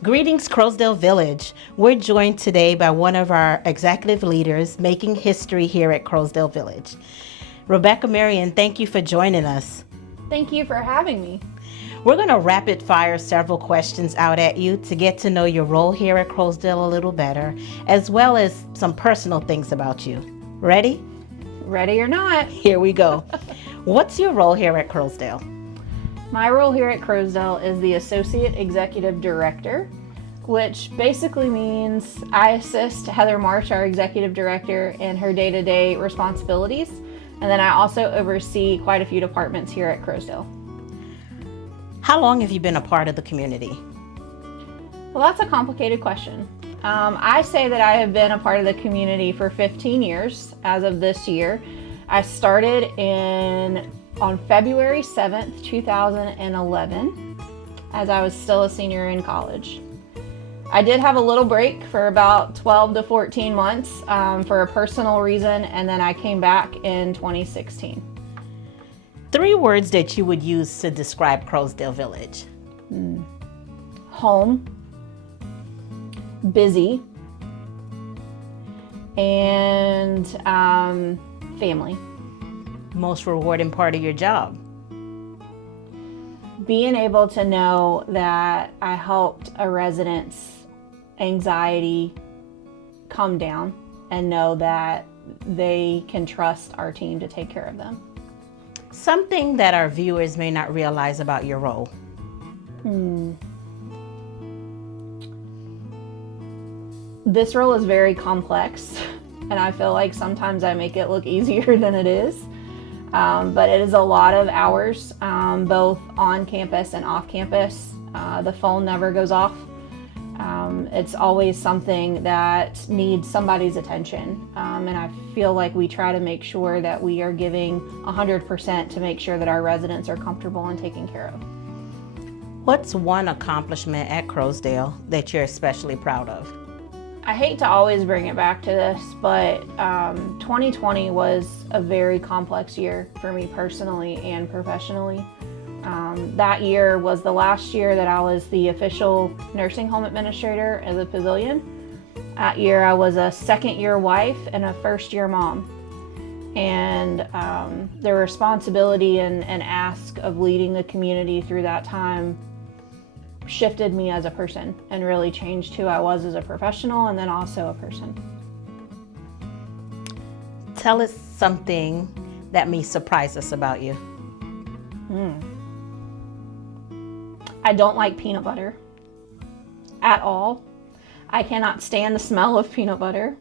Greetings, Croasdaile Village. We're joined today by one of our executive leaders making history here at Croasdaile Village. Rebecca Marion, thank you for joining us. Thank you for having me. We're going to rapid fire several questions out at you to get to know your role here at Croasdaile a little better, as well as some personal things about you. Ready? Ready or not. Here we go. What's your role here at Croasdaile? My role here at Croasdaile is the Associate Executive Director, which basically means I assist Heather March, our Executive Director, in her day-to-day responsibilities. And then I also oversee quite a few departments here at Croasdaile. How long have you been a part of the community? Well, that's a complicated question. I say that I have been a part of the community for 15 years as of this year. I started on February 7th, 2011, as I was still a senior in college. I did have a little break for about 12 to 14 months for a personal reason, and then I came back in 2016. 3 words that you would use to describe Croasdaile Village. Home, busy, and family. Most rewarding part of your job? Being able to know that I helped a resident's anxiety come down and know that they can trust our team to take care of them. Something that our viewers may not realize about your role. This role is very complex, and I feel like sometimes I make it look easier than it is. But it is a lot of hours, both on campus and off campus. The phone never goes off. It's always something that needs somebody's attention. And I feel like we try to make sure that we are giving 100% to make sure that our residents are comfortable and taken care of. What's one accomplishment at Croasdaile that you're especially proud of? I hate to always bring it back to this, but 2020 was a very complex year for me personally and professionally. That year was the last year that I was the official nursing home administrator at the Pavilion. That year I was a second-year wife and a first-year mom. And the responsibility and ask of leading the community through that time shifted me as a person and really changed who I was as a professional and then also a person. Tell us something that may surprise us about you. I don't like peanut butter at all. I cannot stand the smell of peanut butter.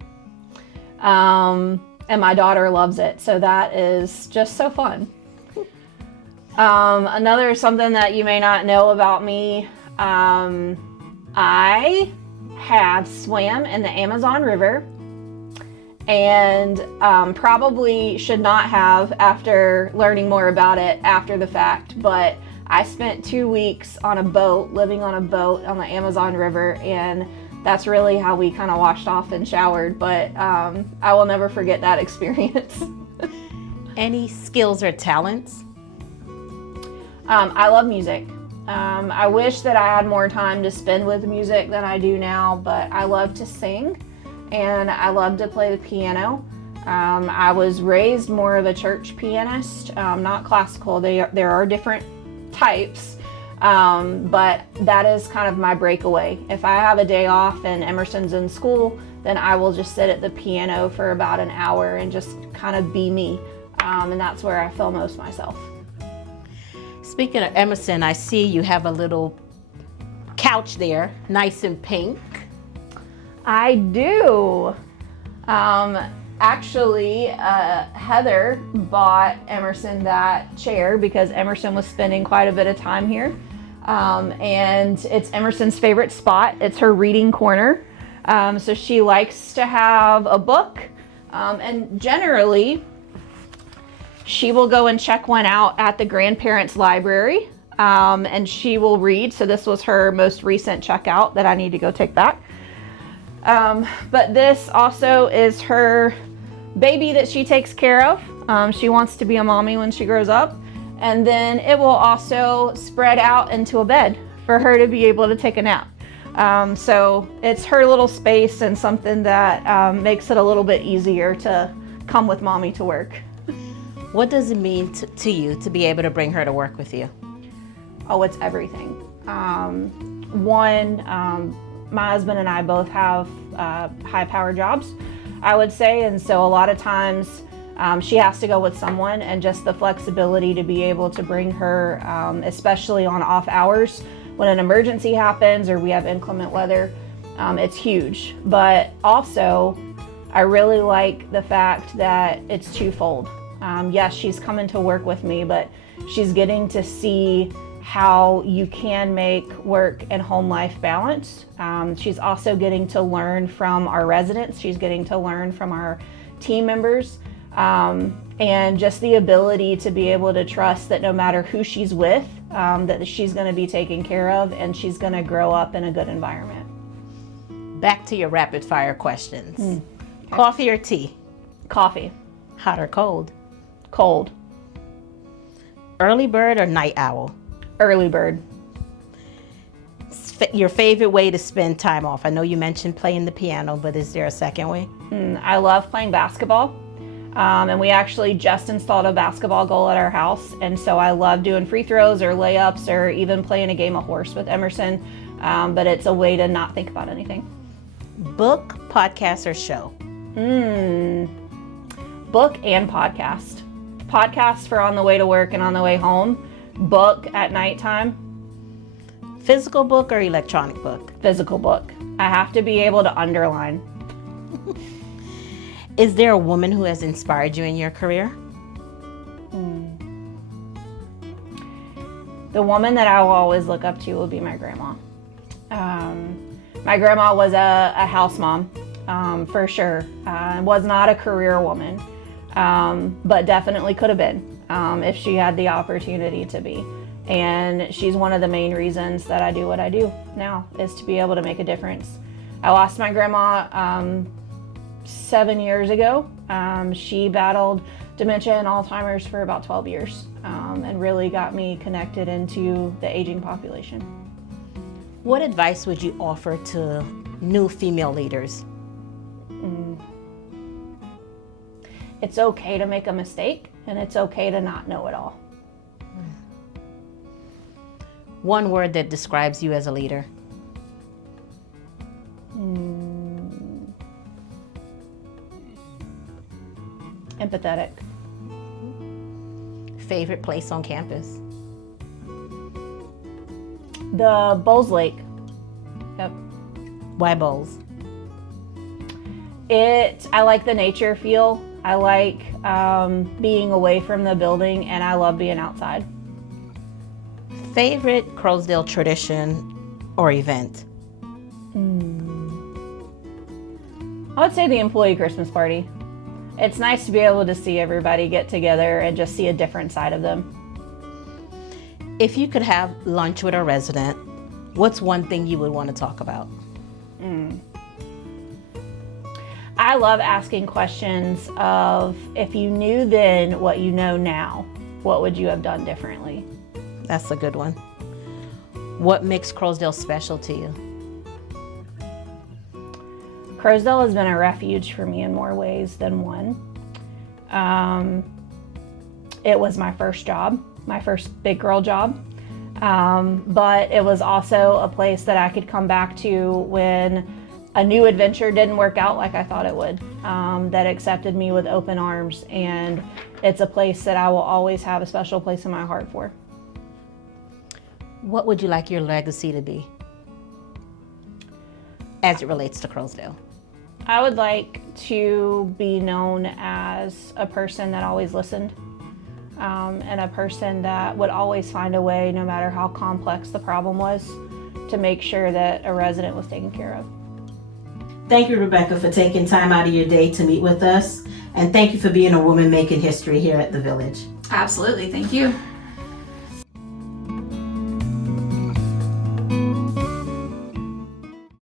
And my daughter loves it, so that is just so fun. Another something that you may not know about me, I have swam in the Amazon River and probably should not have after learning more about it after the fact, but I spent 2 weeks on a boat, living on a boat on the Amazon River, and that's really how we kind of washed off and showered, but I will never forget that experience. Any skills or talents? I love music. I wish that I had more time to spend with music than I do now, but I love to sing and I love to play the piano. I was raised more of a church pianist, not classical. There are different types, but that is kind of my breakaway. If I have a day off and Emerson's in school, then I will just sit at the piano for about an hour and just kind of be me, and that's where I feel most myself. Speaking of Emerson, I see you have a little couch there, nice and pink. I do. Actually, Heather bought Emerson that chair because Emerson was spending quite a bit of time here. And it's Emerson's favorite spot. It's her reading corner. So she likes to have a book. And generally, she will go and check one out at the grandparents' library. And she will read. So this was her most recent checkout that I need to go take back. But this also is her baby that she takes care of. She wants to be a mommy when she grows up. And then it will also spread out into a bed for her to be able to take a nap. So it's her little space and something that makes it a little bit easier to come with mommy to work. What does it mean to you to be able to bring her to work with you? Oh, it's everything. One, my husband and I both have high-power jobs, I would say, and so a lot of times she has to go with someone, and just the flexibility to be able to bring her, especially on off hours when an emergency happens or we have inclement weather, it's huge. But also, I really like the fact that it's twofold. Yes, she's coming to work with me, but she's getting to see how you can make work and home life balance. She's also getting to learn from our residents. She's getting to learn from our team members, and just the ability to be able to trust that no matter who she's with, that she's going to be taken care of and she's going to grow up in a good environment. Back to your rapid fire questions. Okay. Coffee or tea? Coffee. Hot or cold? Cold. Early bird or night owl? Early bird. Your favorite way to spend time off? I know you mentioned playing the piano, but is there a second way? I love playing basketball. And we actually just installed a basketball goal at our house. And so I love doing free throws or layups or even playing a game of horse with Emerson. But it's a way to not think about anything. Book, podcast, or show? Book and podcast. Podcast for on the way to work and on the way home. Book at nighttime. Physical book or electronic book? Physical book. I have to be able to underline. Is there a woman who has inspired you in your career? The woman that I will always look up to will be my grandma. My grandma was a house mom, for sure. Was not a career woman, but definitely could have been if she had the opportunity to be. And she's one of the main reasons that I do what I do now, is to be able to make a difference. I lost my grandma 7 years ago. She battled dementia and Alzheimer's for about 12 years, and really got me connected into the aging population. What advice would you offer to new female leaders? It's okay to make a mistake, and it's okay to not know it all. One word that describes you as a leader? Empathetic. Favorite place on campus? The Bowles Lake. Yep. Why Bowles? I like the nature feel. I like being away from the building, and I love being outside. Favorite Croasdaile tradition or event? I would say the employee Christmas party. It's nice to be able to see everybody get together and just see a different side of them. If you could have lunch with a resident, what's one thing you would want to talk about? I love asking questions of, if you knew then what you know now, what would you have done differently? That's a good one. What makes Croasdaile special to you? Croasdaile has been a refuge for me in more ways than one. It was my first job, my first big girl job. But it was also a place that I could come back to when a new adventure didn't work out like I thought it would, that accepted me with open arms. And it's a place that I will always have a special place in my heart for. What would you like your legacy to be as it relates to Croasdaile? I would like to be known as a person that always listened, and a person that would always find a way, no matter how complex the problem was, to make sure that a resident was taken care of. Thank you, Rebecca, for taking time out of your day to meet with us. And thank you for being a woman making history here at the Village. Absolutely, thank you.